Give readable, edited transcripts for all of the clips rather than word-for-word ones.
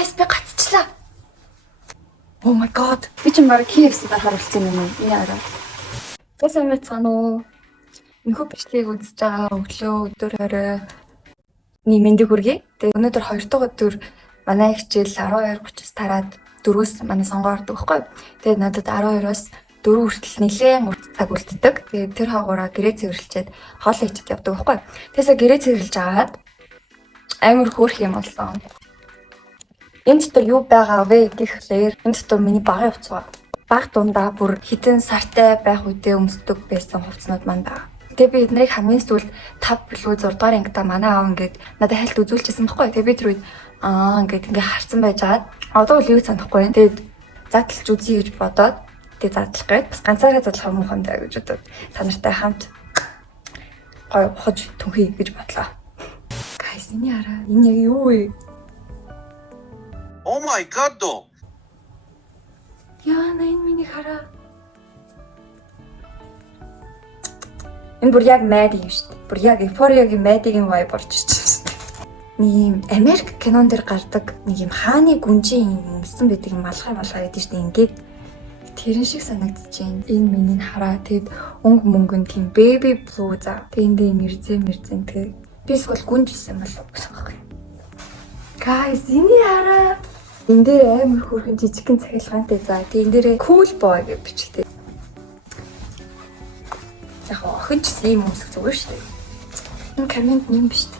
Guys, би гацчлаа. Oh my god. Би ч мар KFC-д харуулсан юм уу? Яараа. Тэсэн мэцхан уу. Энэхүү бичлэгийг үзэж байгаа өглөө өдөр орой нэмэндээ хүргэе. Тэгээ өнөөдөр 2 дахь өдөр манай хичээл 12:30-с тараад 4-өөс манай сонгоо ордог байхгүй. Тэгээ надад 12-оос 4 хүртэл нэлээд урт цаг үлддэг. Тэгээ тэр хаагаараа гэрээ цэвэрлчихэд хоол ичэд явдаг байхгүй. Тэгээсээ гэрээ цэвэрлж агаад амар хөөрх юм болсон. Энд дотор юу байгаа вэ гэхлээр энэ дотор миний багын хувцас байна. Баг дундаа бүр хитэн сартай байх үедээ өмсдөг байсан хувцснууд маань байна. Тэгээ би эднийг хамгийн сүүлд 5 билүү 6 дугаар ангита манай аав ингээд надад хальт үзүүлчихсэн байхгүй. Тэгээ би тэр үед ингээд харцсан байж хаад одоо л юу санахгүй. Тэгээд задлж үзье гэж бодоод тэгээ задлах гээд бас ганцаараа задлах юм ухамдаа гэж бодоод та нартай хамт гой ухаж түнхий гэж бодлоо. Guys, энэ хараа. Энэ яг юу вэ? Oh my god до. Яна энэ миний хараа. Энэ бүр яг Mad юм шүү дээ. Бүр яг Euphoria-гийн Mad-ийн vibe болж ирчихсэн. Нэг юм Америк кинон дэр гардаг нэг юм хааны гүнжийн өмсөн байдаг юм малгай гэдэг шүү дээ. Ингээд тэрэн шиг санагдчихээн. Энэ миний хараа. Тэгэд өнгө мөнгөнд тийм baby blue за. Тэндээ мэрзэн тэгээ би эсвэл гүнжсэн юм болов гэсэн байхгүй. Guys, энэ хараа. Энэ дээр амар хөөрхөн жижигхэн цахилгаантай за. Тэгээ энэ дээр cool boy гэж бичилтэй. Яг охин ч ийм өмсөх зүгээр шүү дээ. Энэ коммент юм биш дээ.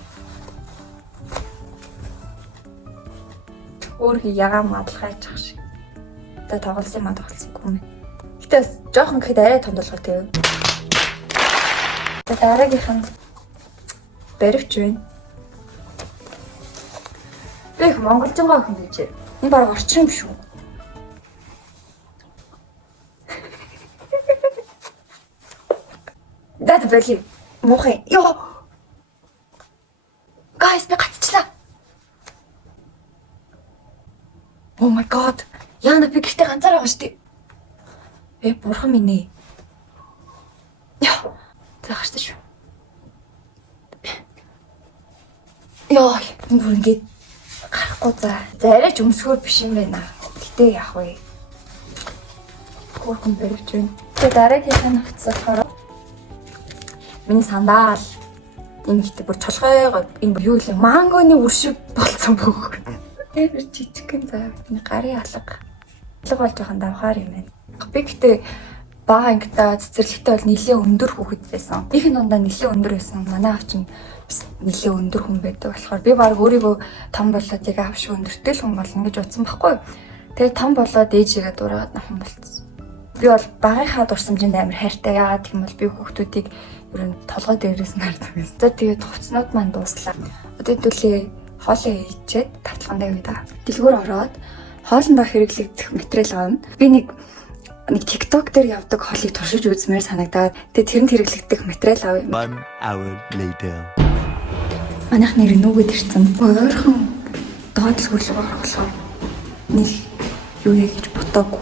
Өөр ягаа мадлахайчих шиг. Тэ тоглосон юм. Гэтэ бас жоохон гэхэд арай том болгоо тийм. За дараагийнх нь баривч байна. Би их монголчингоо охин гэж. Энэ баг орчин юм шүү. Дад бэлий. Мохой. Йоо. Guys, би гацчлаа. Oh my god. Яна би гэртээ ганцаар байгаа шүү дээ. Бурхан минь ээ. Яа. Загштай шүү. Яа, энэ бүр ингээд гарахгүй за. Арайч өмсгөр биш юм байна. Гэтэ яах вэ? Хөрхөн барьж байна. Тэгээ дараагийнх нь хацсахаар миний сандал энэ ихтэй бүр чолгойгоо энэ юу вэ? Мангоны үршиг болцсон бүх. Тэр жижигхэн заа. Миний гарын алга. Алга болж байгаа давхаар юм байна. Би гэтээ бага ангита цэцэрлэгтэй бол нэлээд өндөр хүүхэд байсан. Их дундаа нэлээд өндөр байсан. Манай аав чинь нэлээд өндөр хүн байдаг болохоор би баг өөрийгөө том болоод яг аав шиг өндөртэй л хүн болно гэж бодсон байхгүй. Тэгээ том болоод ээжигээ дураад нахан болцсон. Би бол багынхаа дурсамжинд амар хайртай. Яагаад гэвэл би хүүхдүүдийг ер нь толгой дээрээс нь хардаг гэсэн. За тэгээд хувцснууд маань дууслаа. Одоо хэдүүлээ хоолоо хийчихэд тавталганд явъя да. Дэлгүүр ороод хоолндоо хэрэглэгдэх материал авна. Би нэг TikTok дээр явдаг хоолыг туршиж үзмээр санагдаад тэгээд тэрэнд хэрэглэгдэх материал авъя. 1 hour later. Манайх нэр нүгэд ирсэн. Ойрхон доотлох хөрлөг оруулах. Нэг юу яа гэж ботоогүй.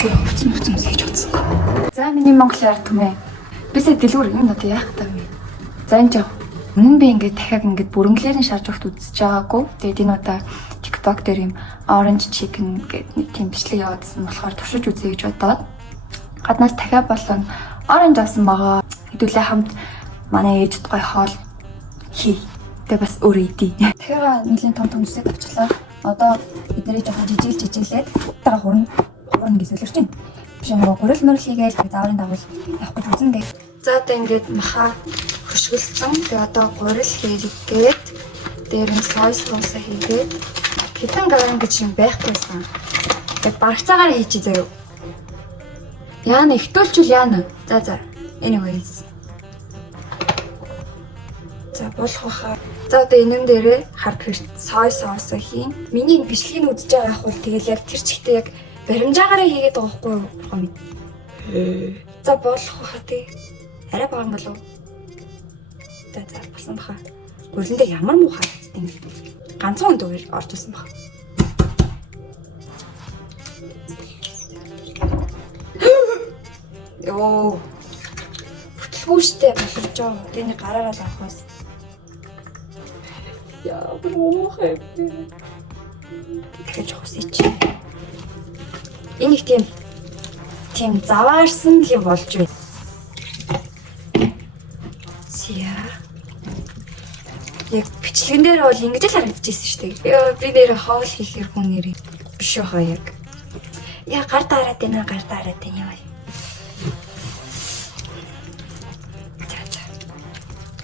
Хувцсан гэж бодсон. За миний Монгол ард түмээ. Бисээ дэлгүүр юм одоо яах вэ? За энэ жоо. Үнэн би ингээд дахиад ингээд бүрэнглээр нь шарж өгт үзэж байгаагүй. Тэгээд энэ удаа TikTok дээр юм orange chicken гэдэг нэг тийм бичлэг явуулсан болохоор туршиж үзье гэж бодоод гаднаас дахиад болон orange авсан байгаа. Хэдүүлээ хамт манай ээж гой хоол хий. Тэгээ бас өөрөө идий. Тэгэхээр нэлийн том үсээд авчлаа. Одоо эднэрийг жоохон жижиглээд тага хурна гэсэлэрч байна. Биш юм уу гурил мөрөл хийгээл зааврын дагуул явах гэж үзэн дээ. За одоо ингээд маха хөшгөлцөн. Тэгээ одоо гурил хийгээд дээр нь сой соус хийгээд хитэн гаван гэж юм байхгүйсэн. Тэгээ барцаагаар хийчих заяа. Яана ихтүүлчүүл яана. За. Anyways. За болох баха. За одоо энэм дээрээ хар сой соус хийн. Миний бичлэгийг үзэж байгаа ах бол тэгэл яг тэр чигтээ яг баримжаагаараа хийгээд байгаа байхгүй юу? Бурхан минь. За болох баха тий. Арай бага юм болов. За болсон баха. Гүрлэндээ ямар муухай юм. Ганцхан өдөр орж ирсэн баха. Йоо. Бүтлгүүштэй болж байгаа. Тэний гараараа л авахаас. Яа, бүр муухай. дахиж ухсыг чи. Энэ их тийм заваарсан л болж байна. Зя. Яг бичлэгэн дээр бол ингэж л харагдчихсэн шүү дээ. Яа би нэр хоол хийхээр хүн нэр биш байгаа яг. Яа гар дараад байна юм аа.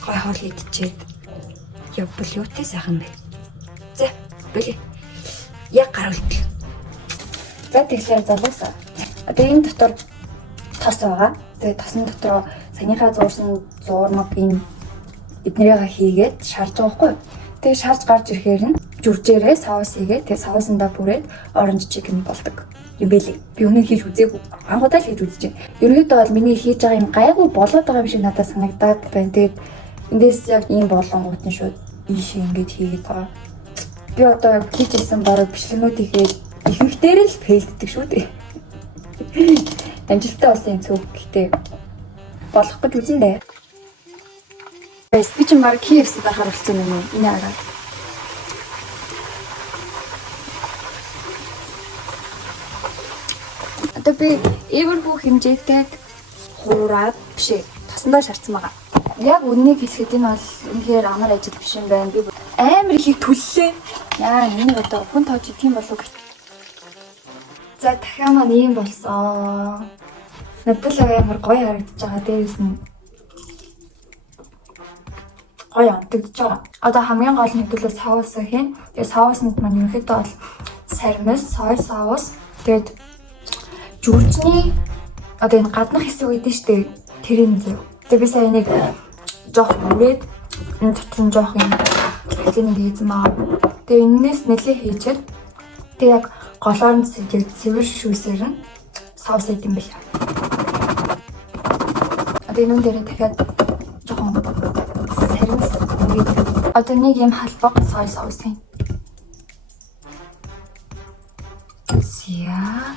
Гой хоол идчихэд явбал юутай сайхан бэ? За бэлээ. Яг гар үлдээ. За тэгэхээр залуусаа. Одоо энэ дотор тос байгаа. Тэгээ тосны дотроо саяныхаа зуурсан зуурмаг энэ эднэрийгээ хийгээд шарж байгаа хгүй. Тэгээ шарж гарч ирэхээр нь жүржээрээ соус хийгээд тэгээ соусандаа бүрээд оранж чикен болдог. Юм бэлээ. Би өмнө хийж үзээгүй. Анхудаа л хийж үзэж байна. Ерөнхийдөө бол миний хийж байгаа юм гайгүй болоод байгаа юм шиг надад санагдаад байна. Тэгээд эндээс яг ийм болонгууд нь шууд ийшээ ингэж хийгээд байгаа. Би одоо хийжсэн бараг бичлэгнүүд ихэд ихэнхдээ л фейлддэг шүү дээ. Амжилттай болсон юм цөөх гэхдээ болох гэж үзэн дээ. Бас би ч марк KFC байхаар болсон юм уу? Энэ араа. Одоо би эвэрхүү хэмжээтэй хуураад бишээ тосондоо шарцсан байгаа. Яг үннийг хэлэхэд энэ бол үнэхээр амар ажил биш юм байна. Би амар их төллөө. Яа, энэ одоо хүн тоож идэх юм болов уу? За дахиад маань ийм болсон. Надад л амар гоё харагдаж байгаа. Дээрээс нь гоё амтагдаж байгаа. Одоо хамгийн гол нь хэвлээ соус хийн. Тэгээ соуснд маань ерөнхийдөө бол сармис, сой соус, тэгээд жүржний одоо энэ гаднах хэсэг үүдэн штэ тэрийн зөв. Тэгээ би сая нэг жоох бүрээд энэ дотор нь жоох юм хэзээ хийсэн маа. Тэгээ энэс нэлээ хийчихэд тэг яг голоор нь цэвэр шүүсээр нь соус идэм байл. Одоо энэ дээрээ дахиад жоохон сармис ингээд одоо нэг юм халбаг сой соус хийн. Зя.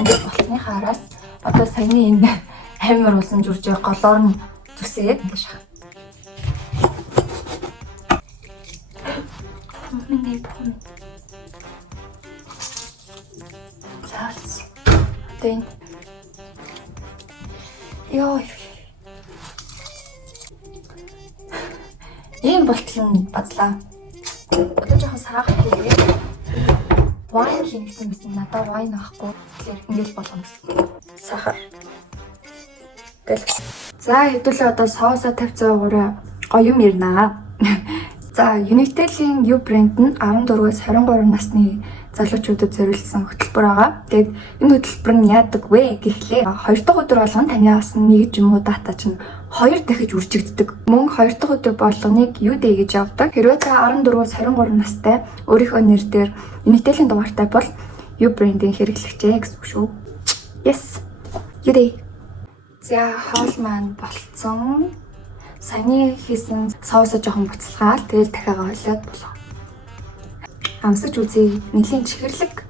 Ингээд болсныхаа араас одоо саяны энэ амар улсан жүржээ голоор нь зүсээд ингээд шах. Миний бохом. Заас. Тэн. Йоо. Ийм болтол нь базлаа. Одоо жоохон саагаад хийгээд вайн хийх гэсэн мэт надад вайн авахгүй. Тэгэхээр ингээл болгоно гэсэн. Сахар. Гэл. За хэдүүлээ одоо соусаа 50-100 гоё юм ирнаа. За Unitel-ийн U брэнд нь 14-өөс 23 насны залуучуудад зориулсан хөтөлбөр байгаа. Тэгээд энэ хөтөлбөр нь яадаг вэ гэхлээр 2 дахь өдөр болгон таны авсан нэг юм уу дата чинь 2 дахиж үржигддэг. Мөн 2 дахь өдөр болгоныг U-Day гэж явдаг. Хэрвээ та 14-өөс 23 настай өөрийнхөө нэр дээр Unitel-ийн дугаартай бол U брэндийн хэрэглэгчээ гэсэн үг шүү. Yes. U-Day. За хоол маань болцсон. Саяны хийсэн соусоо жоохон буцалгаал. Тэгэл дахиад хойлоод болоо. Амсаж үзье. Нэлийн чихэрлэг.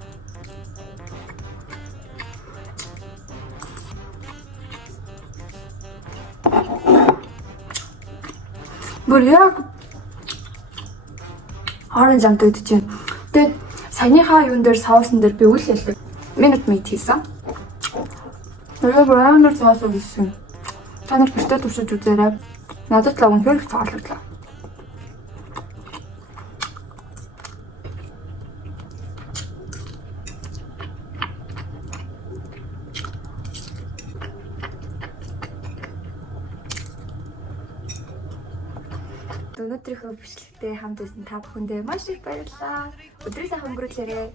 Бүр яг оранж амтагдаж байна. Тэгээд саяныхаа юун дээр соусан дээр би үл хэлээ. Minute Meat хийсэн. Тэгээд брэндэр соус хийсэн. Та нар битээ туршиж үзээрэй. Надад л үнэхээр их таалагдлаа. Өнөөдрийнхөө бичлэгтээ хамт байсан та бүхэндээ маш их баярлалаа. Өдрийн сайхан өнгөрүүлээрэй.